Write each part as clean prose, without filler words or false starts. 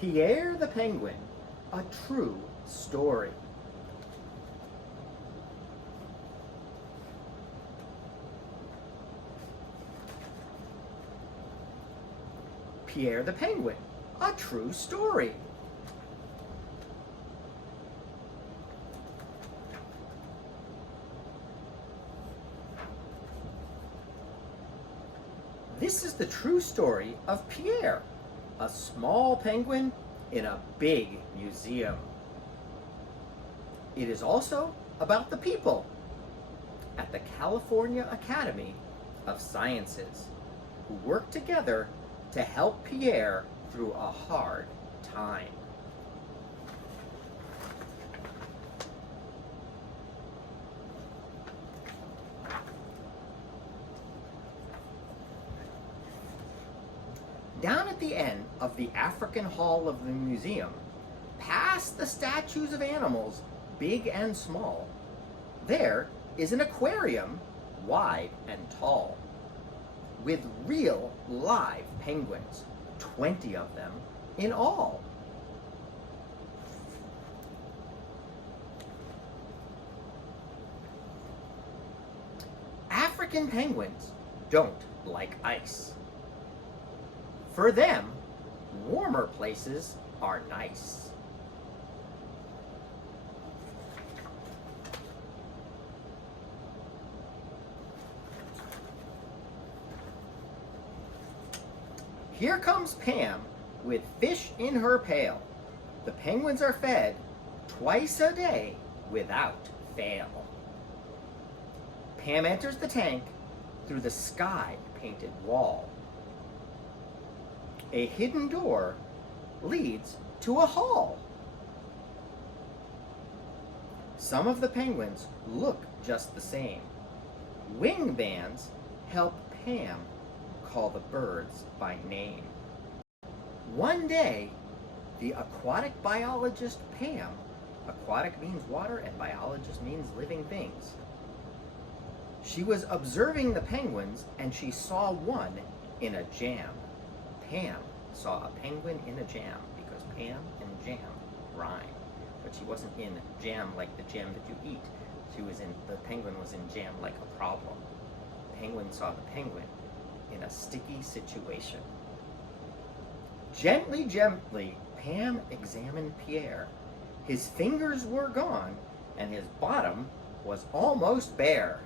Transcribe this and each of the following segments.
Pierre the Penguin, a true story. Pierre the Penguin, a true story. This is the true story of Pierre, a small penguin in a big museum. It is also about the people at the California Academy of Sciences who work together to help Pierre through a hard time. Down at the end of the African Hall of the museum, past the statues of animals, big and small, there is an aquarium, wide and tall, with real live penguins, 20 of them in all. African penguins don't like ice. For them, warmer places are nice. Here comes Pam with fish in her pail. The penguins are fed twice a day without fail. Pam enters the tank through the sky-painted wall. A hidden door leads to a hall. Some of the penguins look just the same. Wing bands help Pam call the birds by name. One day, the aquatic biologist Pam, aquatic means water and biologist means living things, she was observing the penguins and she saw one in a jam. Pam saw a penguin in a jam because Pam and jam rhyme. But she wasn't in jam like the jam that you eat. The penguin was in jam like a problem. Penguin saw the penguin in a sticky situation. Gently, gently, Pam examined Pierre. His fingers were gone and his bottom was almost bare.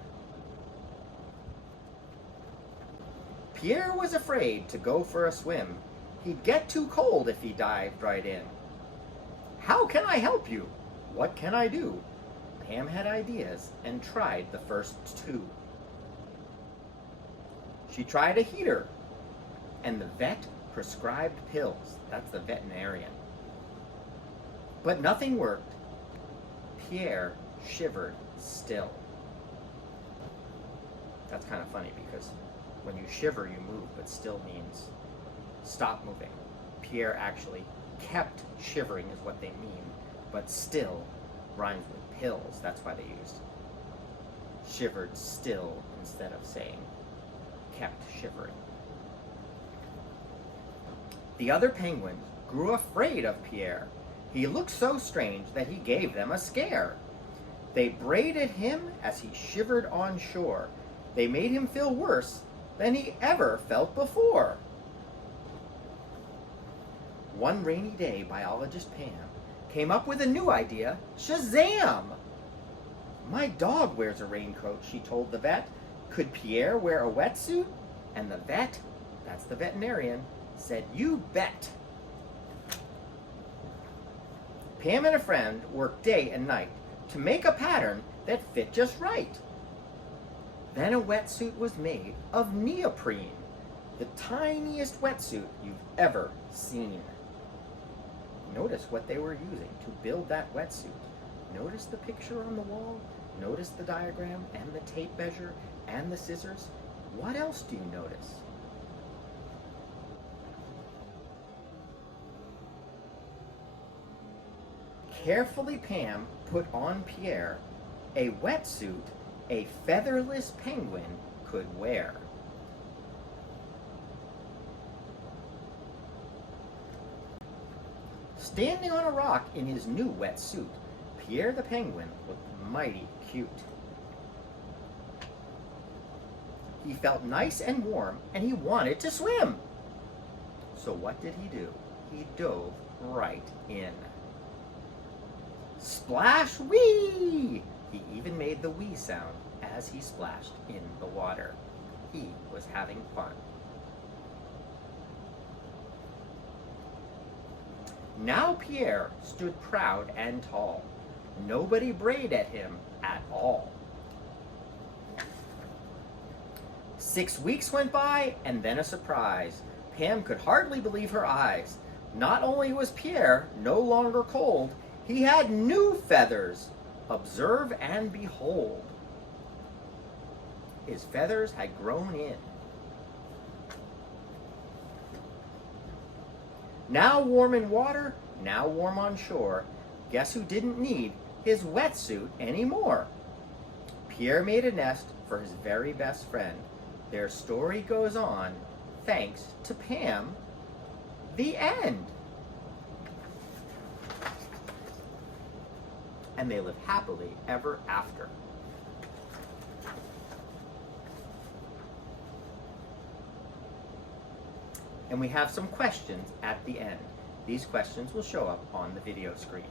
Pierre was afraid to go for a swim. He'd get too cold if he dived right in. How can I help you? What can I do? Pam had ideas and tried the first two. She tried a heater and the vet prescribed pills. That's the veterinarian. But nothing worked. Pierre shivered still. That's kind of funny because when you shiver, you move, but still means stop moving. Pierre actually kept shivering is what they mean, but still rhymes with pills. That's why they used shivered still instead of saying kept shivering. The other penguins grew afraid of Pierre. He looked so strange that he gave them a scare. They braided him as he shivered on shore. They made him feel worse than he ever felt before. One rainy day, biologist Pam came up with a new idea. Shazam! My dog wears a raincoat, she told the vet. Could Pierre wear a wetsuit? And the vet, that's the veterinarian, said, you bet. Pam and a friend worked day and night to make a pattern that fit just right. Then a wetsuit was made of neoprene, the tiniest wetsuit you've ever seen. Notice what they were using to build that wetsuit. Notice the picture on the wall. Notice the diagram and the tape measure and the scissors. What else do you notice? Carefully, Pam put on Pierre a wetsuit a featherless penguin could wear. Standing on a rock in his new wet suit, Pierre the penguin looked mighty cute. He felt nice and warm, and he wanted to swim. So what did he do? He dove right in. Splash wee! He even made the wee sound as he splashed in the water. He was having fun. Now Pierre stood proud and tall. Nobody brayed at him at all. 6 weeks went by, and then a surprise. Pam could hardly believe her eyes. Not only was Pierre no longer cold, he had new feathers. Observe and behold. His feathers had grown in. Now warm in water, now warm on shore. Guess who didn't need his wetsuit anymore? Pierre made a nest for his very best friend. Their story goes on, thanks to Pam. The end. And they live happily ever after. And we have some questions at the end. These questions will show up on the video screen.